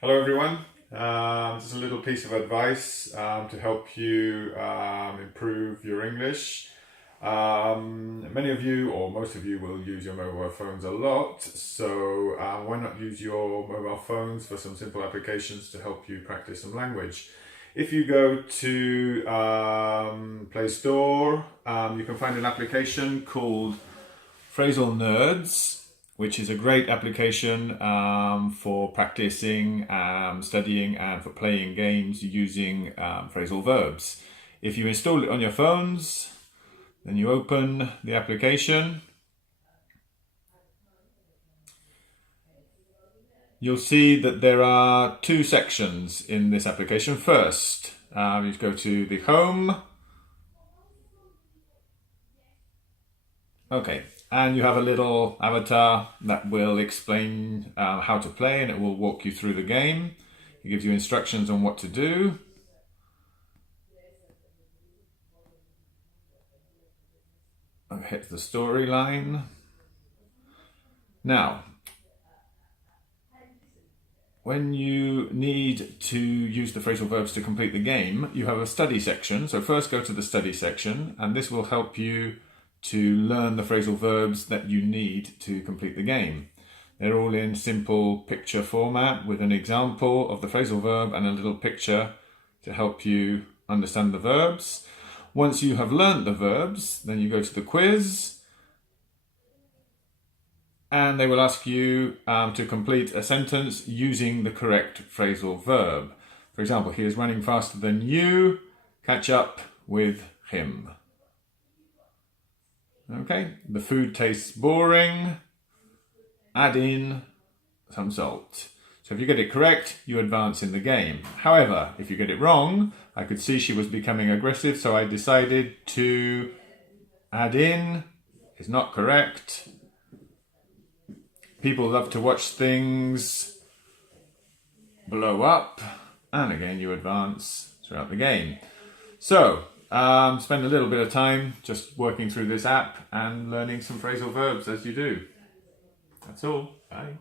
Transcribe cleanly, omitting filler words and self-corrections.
Hello everyone, just a little piece of advice to help you improve your English. Many of you, or most of you, will use your mobile phones a lot, so why not use your mobile phones for some simple applications to help you practice some language. If you go to Play Store, you can find an application called Phrasal Nerds, which is a great application for practicing, studying, and for playing games using phrasal verbs. If you install it on your phones, then you open the application. You'll see that there are two sections in this application. First, you go to the home. Okay. And you have a little avatar that will explain how to play, and it will walk you through the game. It gives you instructions on what to do. And hit the storyline. Now, when you need to use the phrasal verbs to complete the game, you have a study section. So first go to the study section, and this will help you to learn the phrasal verbs that you need to complete the game. They're all in simple picture format with an example of the phrasal verb and a little picture to help you understand the verbs. Once you have learnt the verbs, then you go to the quiz, and they will ask you to complete a sentence using the correct phrasal verb. For example, he is running faster than you. Catch up with him. Okay, the food tastes boring. Add in some salt. So if you get it correct, you advance in the game. However, if you get it wrong, I could see she was becoming aggressive, so I decided to add in is not correct. People love to watch things blow up, and again you advance throughout the game. So, spend a little bit of time just working through this app and learning some phrasal verbs as you do. That's all. Bye.